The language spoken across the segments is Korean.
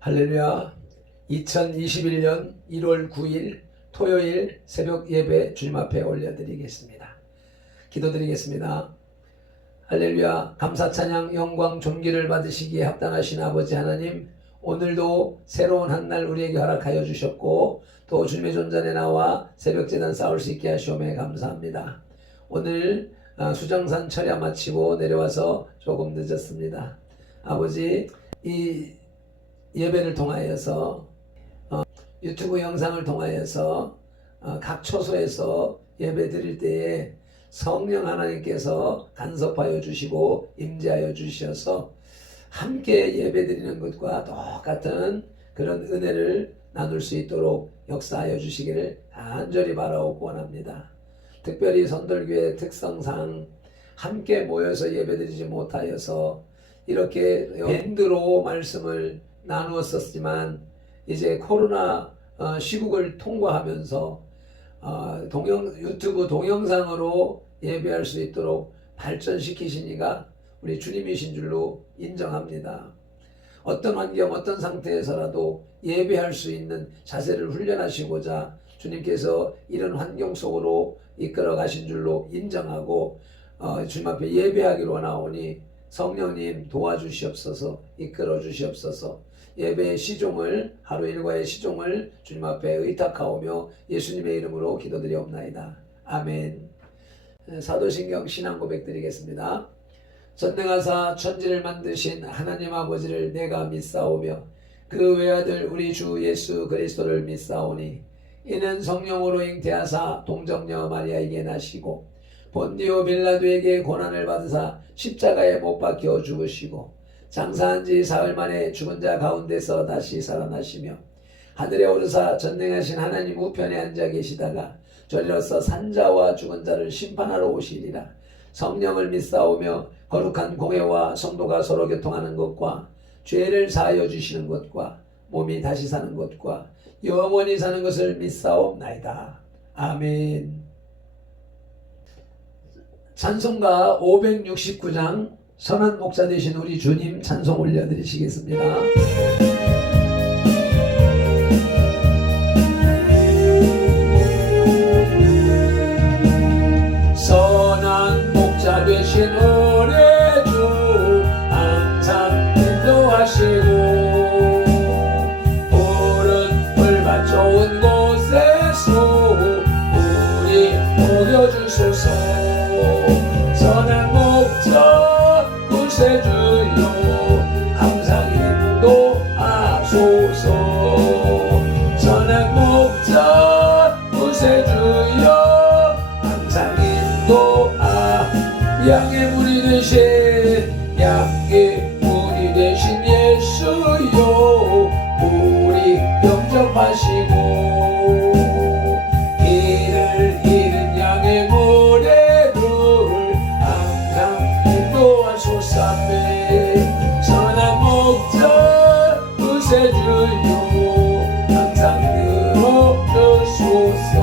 할렐루야. 2021년 1월 9일 토요일 새벽 예배 주님 앞에 올려드리겠습니다. 기도드리겠습니다. 할렐루야. 감사 찬양 영광 존귀를 받으시기에 합당하신 아버지 하나님, 오늘도 새로운 한 날 우리에게 허락하여 주셨고 또 주님의 존전에 나와 새벽제단 싸울 수 있게 하시오매 감사합니다. 오늘 수정산 철야 마치고 내려와서 조금 늦었습니다. 아버지, 이 예배를 통하여서 유튜브 영상을 통하여서 각 초소에서 예배 드릴 때에 성령 하나님께서 간섭하여 주시고 임재하여 주셔서 함께 예배 드리는 것과 똑같은 그런 은혜를 나눌 수 있도록 역사하여 주시기를 간절히 바라고 원합니다. 특별히 선돌교회 특성상 함께 모여서 예배드리지 못하여서 이렇게 밴드로 말씀을 나누었었지만 이제 코로나 시국을 통과하면서 유튜브 동영상으로 예배할 수 있도록 발전시키시니가 우리 주님이신 줄로 인정합니다. 어떤 환경, 어떤 상태에서라도 예배할 수 있는 자세를 훈련하시고자 주님께서 이런 환경 속으로 이끌어 가신 줄로 인정하고 주님 앞에 예배하기로 원하오니 성령님 도와주시옵소서, 이끌어 주시옵소서. 예배의 시종을, 하루 일과의 시종을 주님 앞에 의탁하오며 예수님의 이름으로 기도드리옵나이다. 아멘. 사도신경 신앙 고백 드리겠습니다. 전능하사 천지를 만드신 하나님 아버지를 내가 믿사오며 그 외아들 우리 주 예수 그리스도를 믿사오니 이는 성령으로 잉태하사 동정녀 마리아에게 나시고 본디오 빌라도에게 고난을 받으사 십자가에 못 박혀 죽으시고 장사한 지 사흘 만에 죽은 자 가운데서 다시 살아나시며 하늘에 오르사 전능하신 하나님 우편에 앉아 계시다가 저리로서 산자와 죽은 자를 심판하러 오시리라. 성령을 믿사오며 거룩한 공회와 성도가 서로 교통하는 것과 죄를 사하여 주시는 것과 몸이 다시 사는 것과 영원히 사는 것을 믿사옵나이다. 아멘. 찬송가 569장 선한 목자 되신 우리 주님 찬송 올려드리시겠습니다. 선한 목자 되신 우리 주 항상 인도하시고 푸른 풀밭 좋은 곳에서 우리 먹여주소서. 선한 목자 구세주여 항상 인도하소서. 선한 목자 구세주여 항상 양의 물이 되신 예수여 우리 영접하시고 길을 잃은 양의 무리를 항상 인도하소서매. 선한 목자 구세주여 항상 들어주소서.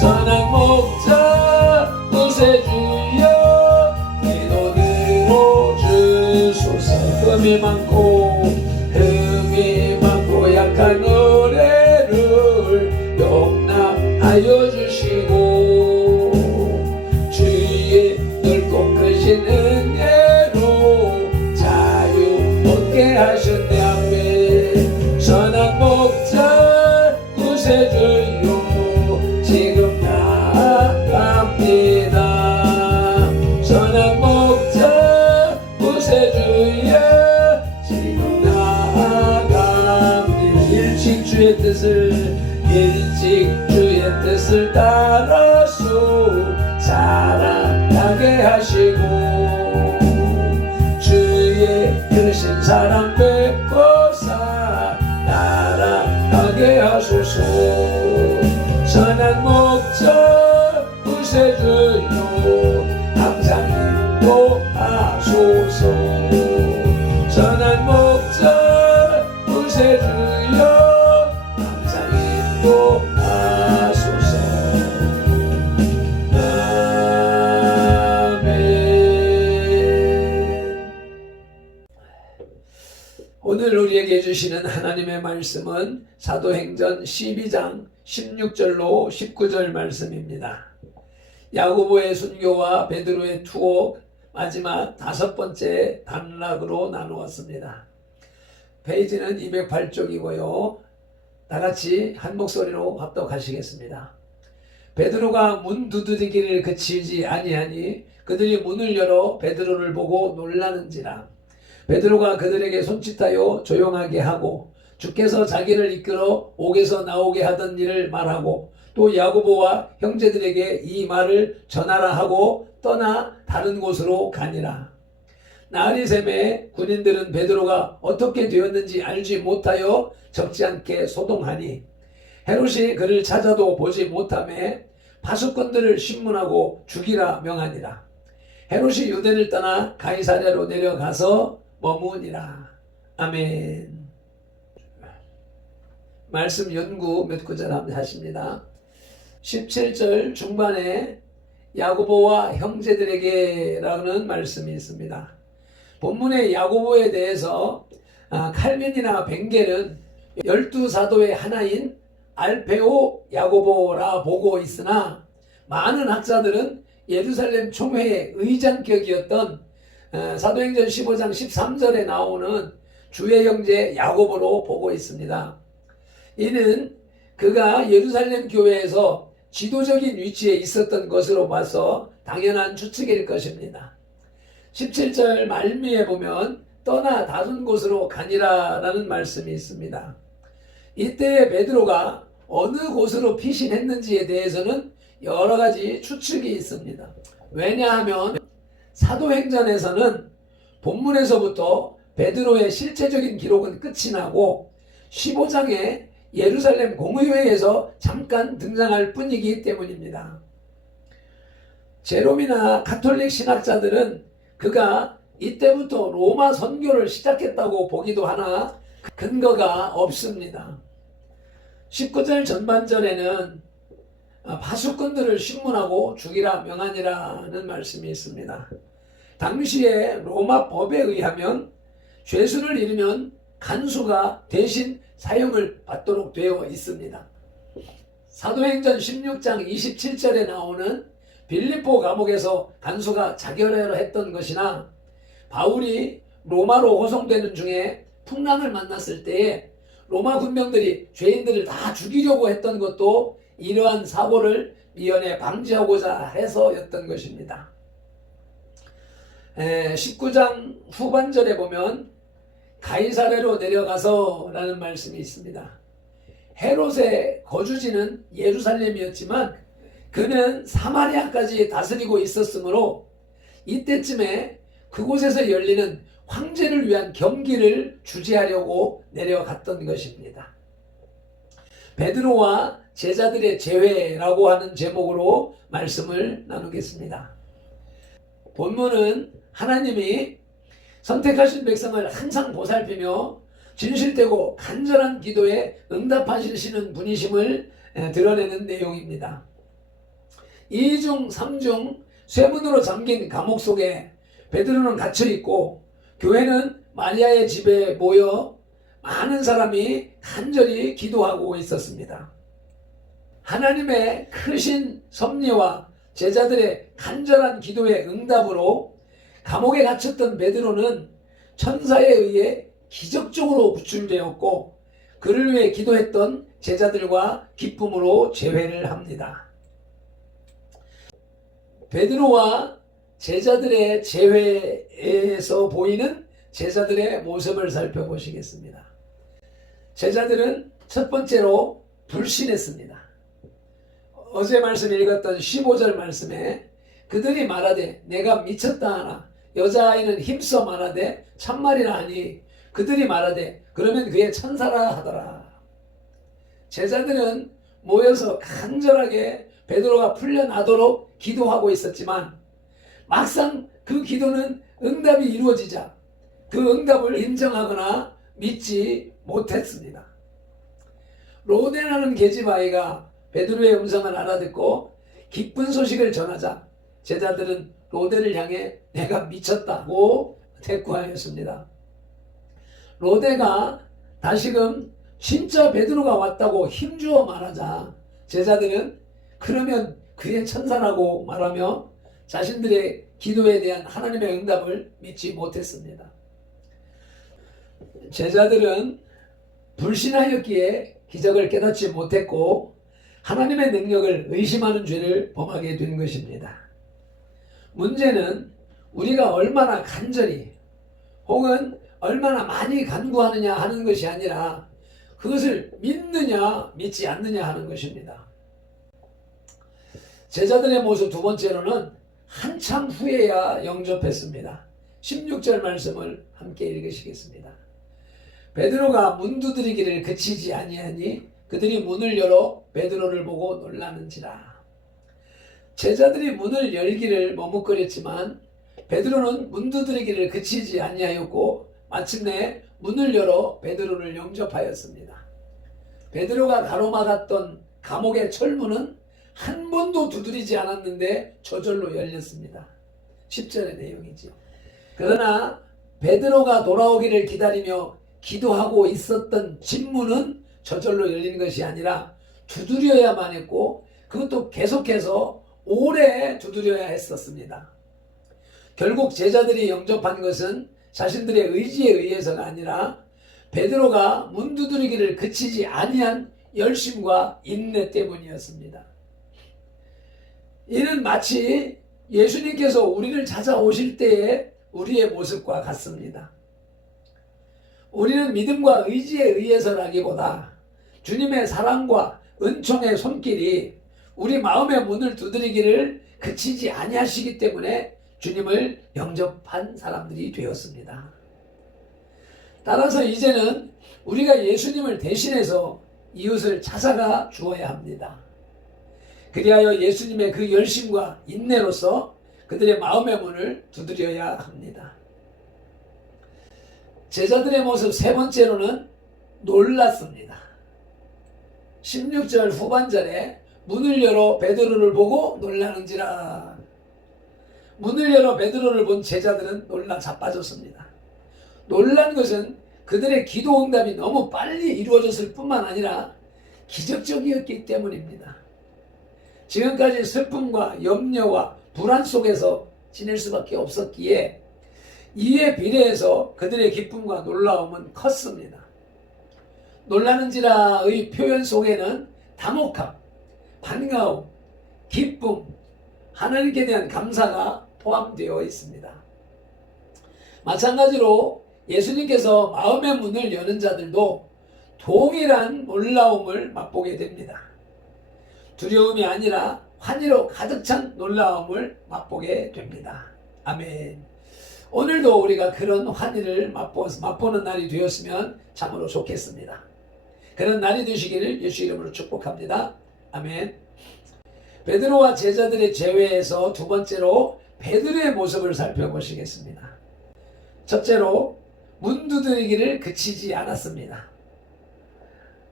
선한 목자 구세주여 기도 들어주소서. 흠이 많고 약한 노래를 용납하여 주시고 주의 넓고 크신 은혜로 자유 얻게 하셨네. 아멘. 선한 목자 구세주여 지금 나갑니다. 선한 목자 구세주여 지금 나갑니다. 일찍 주의 뜻을 따라서 살아나게 하시고 주의 크신 사랑 뵙고사 날아가게 하소서. 선한 목자 구세주여 항상 인도하소서. 선한 목자 구세주여 항상 인도하소서. 아멘. 오늘 우리에게 주시는 하나님의 말씀은 사도행전 12장 16절로 19절 말씀입니다. 야고보의 순교와 베드로의 투옥, 마지막 5번째 단락으로 나누었습니다. 페이지는 208쪽이고요. 다같이 한 목소리로 합독하시겠습니다. 베드로가 문 두드리기를 그치지 아니하니 그들이 문을 열어 베드로를 보고 놀라는지라. 베드로가 그들에게 손짓하여 조용하게 하고 주께서 자기를 이끌어 옥에서 나오게 하던 일을 말하고 또 야고보와 형제들에게 이 말을 전하라 하고 떠나 다른 곳으로 가니라. 날이 새매 군인들은 베드로가 어떻게 되었는지 알지 못하여 적지 않게 소동하니 헤롯이 그를 찾아도 보지 못하매 파수꾼들을 신문하고 죽이라 명하니라. 헤롯이 유대를 떠나 가이사랴로 내려가서 머무니라. 아멘. 말씀 연구 몇 구절 하십니다. 17절 중반에 야고보와 형제들에게 라는 말씀이 있습니다. 본문의 야고보에 대해서 칼빈이나 벵겔은 12사도의 하나인 알페오 야고보라 보고 있으나 많은 학자들은 예루살렘 총회의 의장격이었던 사도행전 15장 13절에 나오는 주의 형제 야고보로 보고 있습니다. 이는 그가 예루살렘 교회에서 지도적인 위치에 있었던 것으로 봐서 당연한 추측일 것입니다. 17절 말미에 보면 떠나 다른 곳으로 가니라 라는 말씀이 있습니다. 이때 베드로가 어느 곳으로 피신했는지에 대해서는 여러 가지 추측이 있습니다. 왜냐하면 사도행전에서는 본문에서부터 베드로의 실제적인 기록은 끝이 나고 15장에 예루살렘 공의회에서 잠깐 등장할 뿐이기 때문입니다. 제롬이나 가톨릭 신학자들은 그가 이때부터 로마 선교를 시작했다고 보기도 하나 근거가 없습니다. 19절 전반절에는 파수꾼들을 신문하고 죽이라 명하니라는 말씀이 있습니다. 당시에 로마 법에 의하면 죄수를 잃으면 간수가 대신 사형을 받도록 되어 있습니다. 사도행전 16장 27절에 나오는 빌립보 감옥에서 간수가 자결하려 했던 것이나 바울이 로마로 호송되는 중에 풍랑을 만났을 때에 로마 군병들이 죄인들을 다 죽이려고 했던 것도 이러한 사고를 미연에 방지하고자 해서였던 것입니다. 19장 후반절에 보면 가이사랴로 내려가서 라는 말씀이 있습니다. 헤롯의 거주지는 예루살렘이었지만 그는 사마리아까지 다스리고 있었으므로 이때쯤에 그곳에서 열리는 황제를 위한 경기를 주재하려고 내려갔던 것입니다. 베드로와 제자들의 재회라고 하는 제목으로 말씀을 나누겠습니다. 본문은 하나님이 선택하신 백성을 항상 보살피며 진실되고 간절한 기도에 응답하시는 분이심을 드러내는 내용입니다. 2중 3중 쇠문으로 잠긴 감옥 속에 베드로는 갇혀있고 교회는 마리아의 집에 모여 많은 사람이 간절히 기도하고 있었습니다. 하나님의 크신 섭리와 제자들의 간절한 기도의 응답으로 감옥에 갇혔던 베드로는 천사에 의해 기적적으로 구출되었고 그를 위해 기도했던 제자들과 기쁨으로 재회를 합니다. 베드로와 제자들의 재회에서 보이는 제자들의 모습을 살펴보시겠습니다. 제자들은 첫 번째로 불신했습니다. 어제 말씀 읽었던 15절 말씀에 그들이 말하되 내가 미쳤다 하나 여자아이는 힘써 말하되 참말이라 하니 그들이 말하되 그러면 그의 천사라 하더라. 제자들은 모여서 간절하게 베드로가 풀려나도록 기도하고 있었지만 막상 그 기도는 응답이 이루어지자 그 응답을 인정하거나 믿지 못했습니다. 로데라는 계집아이가 베드로의 음성을 알아듣고 기쁜 소식을 전하자 제자들은 로데를 향해 내가 미쳤다고 대꾸하였습니다. 로데가 다시금 진짜 베드로가 왔다고 힘주어 말하자 제자들은 그러면 그의 천사라고 말하며 자신들의 기도에 대한 하나님의 응답을 믿지 못했습니다. 제자들은 불신하였기에 기적을 깨닫지 못했고 하나님의 능력을 의심하는 죄를 범하게 된 것입니다. 문제는 우리가 얼마나 간절히 혹은 얼마나 많이 간구하느냐 하는 것이 아니라 그것을 믿느냐 믿지 않느냐 하는 것입니다. 제자들의 모습 두 번째로는 한참 후에야 영접했습니다. 16절 말씀을 함께 읽으시겠습니다. 베드로가 문 두드리기를 그치지 아니하니 그들이 문을 열어 베드로를 보고 놀라는지라. 제자들이 문을 열기를 머뭇거렸지만 베드로는 문 두드리기를 그치지 아니하였고 마침내 문을 열어 베드로를 영접하였습니다. 베드로가 가로막았던 감옥의 철문은 한 번도 두드리지 않았는데 저절로 열렸습니다. 10절의 내용이죠. 그러나 베드로가 돌아오기를 기다리며 기도하고 있었던 집문은 저절로 열리는 것이 아니라 두드려야만 했고 그것도 계속해서 오래 두드려야 했었습니다. 결국 제자들이 영접한 것은 자신들의 의지에 의해서가 아니라 베드로가 문 두드리기를 그치지 아니한 열심과 인내 때문이었습니다. 이는 마치 예수님께서 우리를 찾아오실 때의 우리의 모습과 같습니다. 우리는 믿음과 의지에 의해서라기보다 주님의 사랑과 은총의 손길이 우리 마음의 문을 두드리기를 그치지 아니하시기 때문에 주님을 영접한 사람들이 되었습니다. 따라서 이제는 우리가 예수님을 대신해서 이웃을 찾아가 주어야 합니다. 그리하여 예수님의 그 열심과 인내로서 그들의 마음의 문을 두드려야 합니다. 제자들의 모습 세 번째로는 놀랐습니다. 16절 후반절에 문을 열어 베드로를 보고 놀라는지라. 문을 열어 베드로를 본 제자들은 놀라 자빠졌습니다. 놀란 것은 그들의 기도 응답이 너무 빨리 이루어졌을 뿐만 아니라 기적적이었기 때문입니다. 지금까지 슬픔과 염려와 불안 속에서 지낼 수밖에 없었기에 이에 비례해서 그들의 기쁨과 놀라움은 컸습니다. 놀라는지라의 표현 속에는 당혹함, 반가움, 기쁨, 하나님께 대한 감사가 포함되어 있습니다. 마찬가지로 예수님께서 마음의 문을 여는 자들도 동일한 놀라움을 맛보게 됩니다. 두려움이 아니라 환희로 가득 찬 놀라움을 맛보게 됩니다. 아멘. 오늘도 우리가 그런 환희를 맛보는 날이 되었으면 참으로 좋겠습니다. 그런 날이 되시기를 예수 이름으로 축복합니다. 아멘. 베드로와 제자들의 제외에서 두 번째로 베드로의 모습을 살펴보시겠습니다. 첫째로 문 두드리기를 그치지 않았습니다.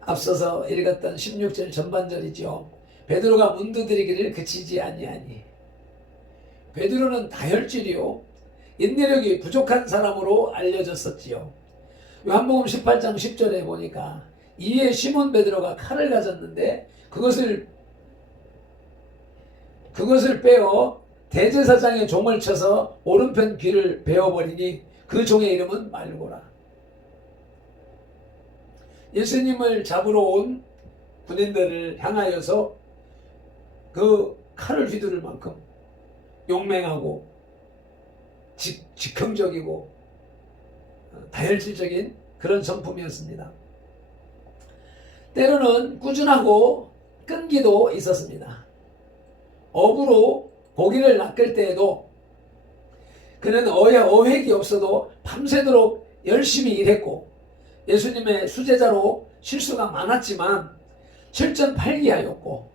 앞서서 읽었던 16절 전반절이죠. 베드로가 문 두드리기를 그치지 아니하니. 베드로는 다혈질이요 인내력이 부족한 사람으로 알려졌었지요. 요한복음 18장 10절에 보니까 이에 시몬 베드로가 칼을 가졌는데 그것을 빼어 대제사장의 종을 쳐서 오른편 귀를 베어버리니 그 종의 이름은 말고라. 예수님을 잡으러 온 군인들을 향하여서 그 칼을 휘두를 만큼 용맹하고 직형적이고 다혈질적인 그런 성품이었습니다. 때로는 꾸준하고 끈기도 있었습니다. 업으로 고기를 낚을 때에도 그는 어획이 없어도 밤새도록 열심히 일했고 예수님의 수제자로 실수가 많았지만 철저팔기하였고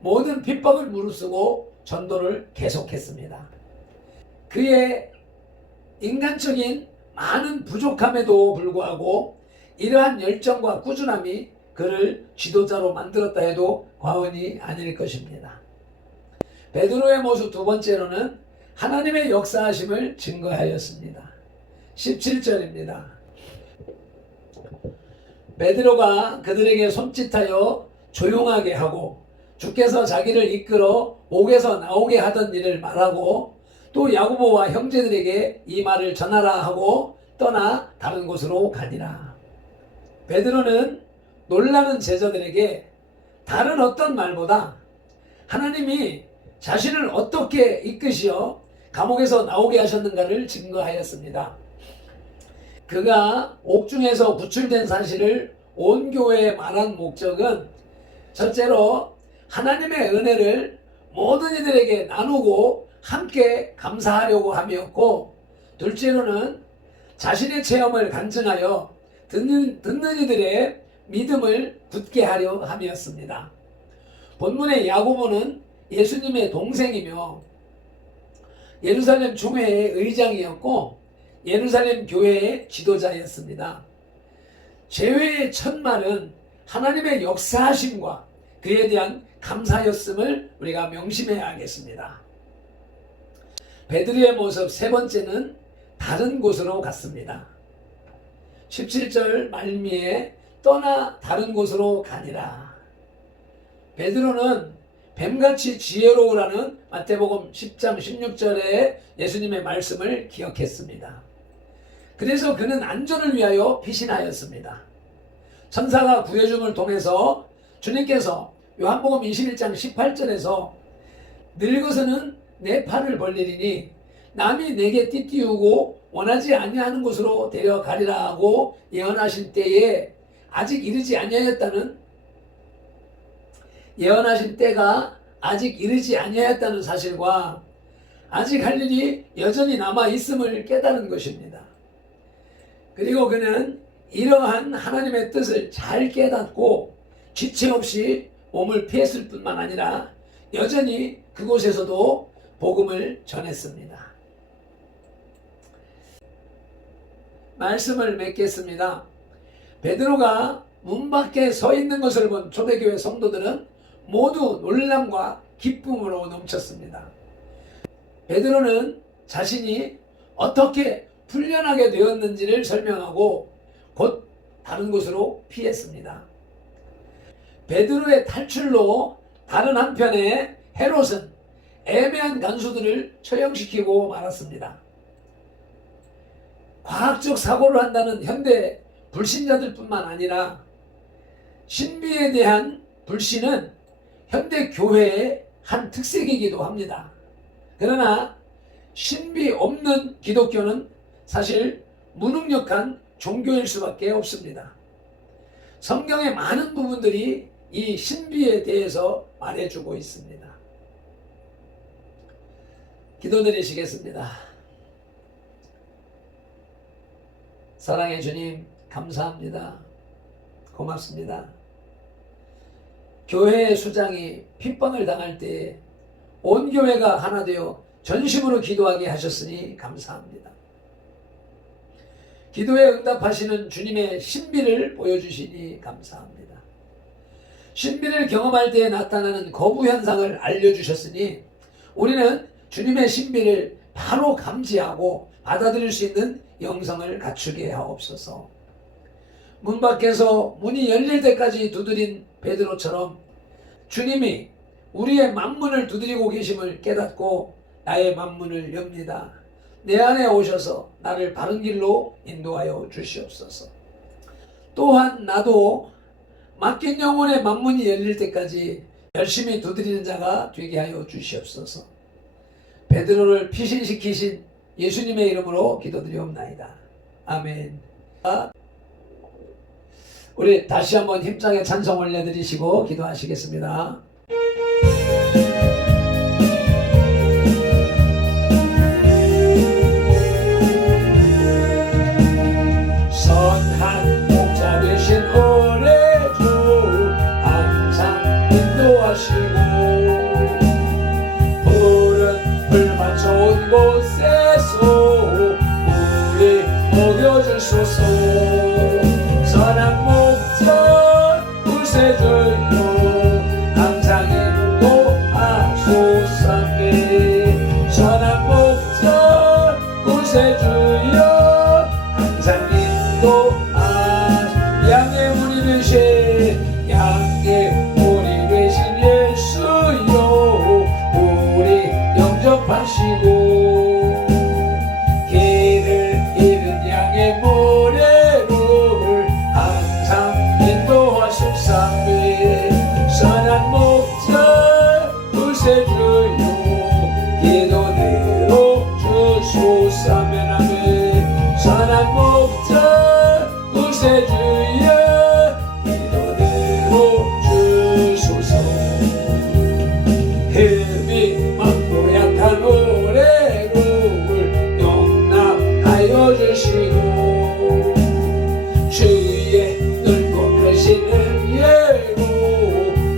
모든 핍박을 무릅쓰고 전도를 계속했습니다. 그의 인간적인 많은 부족함에도 불구하고 이러한 열정과 꾸준함이 그를 지도자로 만들었다 해도 과언이 아닐 것입니다. 베드로의 모습 두 번째로는 하나님의 역사하심을 증거하였습니다. 17절입니다. 베드로가 그들에게 손짓하여 조용하게 하고 주께서 자기를 이끌어 옥에서 나오게 하던 일을 말하고 또 야고보와 형제들에게 이 말을 전하라 하고 떠나 다른 곳으로 가니라. 베드로는 놀라는 제자들에게 다른 어떤 말보다 하나님이 자신을 어떻게 이끄시어 감옥에서 나오게 하셨는가를 증거하였습니다. 그가 옥중에서 구출된 사실을 온 교회에 말한 목적은 첫째로 하나님의 은혜를 모든 이들에게 나누고 함께 감사하려고 함이었고, 둘째로는 자신의 체험을 간증하여 듣는 이들의 믿음을 굳게 하려 함이었습니다. 본문의 야고보는 예수님의 동생이며 예루살렘 총회의 의장이었고 예루살렘 교회의 지도자였습니다. 제회의 첫 말은 하나님의 역사하심과 그에 대한 감사였음을 우리가 명심해야 하겠습니다. 베드로의 모습 세 번째는 다른 곳으로 갔습니다. 17절 말미에 떠나 다른 곳으로 가니라. 베드로는 뱀같이 지혜로우라는 마태복음 10장 16절의 예수님의 말씀을 기억했습니다. 그래서 그는 안전을 위하여 피신하였습니다. 천사가 구해줌을 통해서 주님께서 요한복음 21장 18절에서 늙어서는 내 팔을 벌리리니 남이 내게 띠띠우고 원하지 아니하는 곳으로 데려가리라 하고 예언하신 때에 아직 이르지 아니하였다는, 예언하신 때가 아직 이르지 아니하였다는 사실과 아직 할 일이 여전히 남아 있음을 깨달은 것입니다. 그리고 그는 이러한 하나님의 뜻을 잘 깨닫고 지체 없이 몸을 피했을 뿐만 아니라 여전히 그곳에서도 복음을 전했습니다. 말씀을 맺겠습니다. 베드로가 문 밖에 서 있는 것을 본 초대교회 성도들은 모두 놀람과 기쁨으로 넘쳤습니다. 베드로는 자신이 어떻게 풀려나게 되었는지를 설명하고 곧 다른 곳으로 피했습니다. 베드로의 탈출로 다른 한편에 헤롯은 애매한 간수들을 처형시키고 말았습니다. 과학적 사고를 한다는 현대 불신자들 뿐만 아니라 신비에 대한 불신은 현대 교회의 한 특색이기도 합니다. 그러나 신비 없는 기독교는 사실 무능력한 종교일 수밖에 없습니다. 성경의 많은 부분들이 이 신비에 대해서 말해주고 있습니다. 기도드리시겠습니다. 사랑의 주님, 감사합니다. 고맙습니다. 교회의 수장이 핍박을 당할 때 온 교회가 하나 되어 전심으로 기도하게 하셨으니 감사합니다. 기도에 응답하시는 주님의 신비를 보여주시니 감사합니다. 신비를 경험할 때에 나타나는 거부 현상을 알려주셨으니 우리는 주님의 신비를 바로 감지하고 받아들일 수 있는 영성을 갖추게 하옵소서. 문 밖에서 문이 열릴 때까지 두드린 베드로처럼 주님이 우리의 만문을 두드리고 계심을 깨닫고 나의 만문을 엽니다. 내 안에 오셔서 나를 바른 길로 인도하여 주시옵소서. 또한 나도 맡긴 영혼의 만문이 열릴 때까지 열심히 두드리는 자가 되게 하여 주시옵소서. 베드로를 피신시키신 예수님의 이름으로 기도드리옵나이다. 아멘. 우리 다시 한번 힘차게 찬송 올려드리시고 기도하시겠습니다. 선한 목자 되신 우리 주 항상 인도하시고 푸른 풀만 좋은 곳에서 우리 먹여주소서. 선한 목자 구세주여 항상 인도하소서. 선한 목자 구세주여 항상 인도하소서. 양의 문이 생명의 모래를 항상 인도하소서매. 선한 목자 구세주요 기도대로 주소서메라메. 선한 목자 구세주여 기도대로 주소서. 흠이 많고 약한 오래를 용납하여 주시고 주의 넓고 크신 은혜로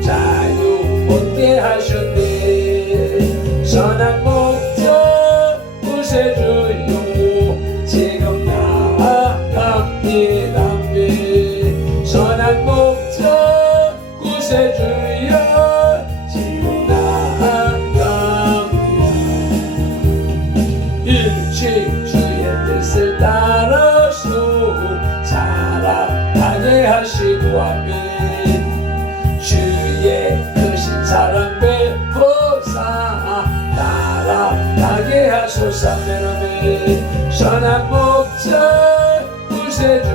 자유 얻게 하셨네. 선한 목자 구세주요 지금 나아갑니다며. 선한 목자 구세주여 지금 나아갑니다. 일찍 주의 뜻을 따라서 살아가게 하시고 아멘. 주의 크신 사랑 베푸사 따라가게 하소서 아멘. 선한 목자 구세주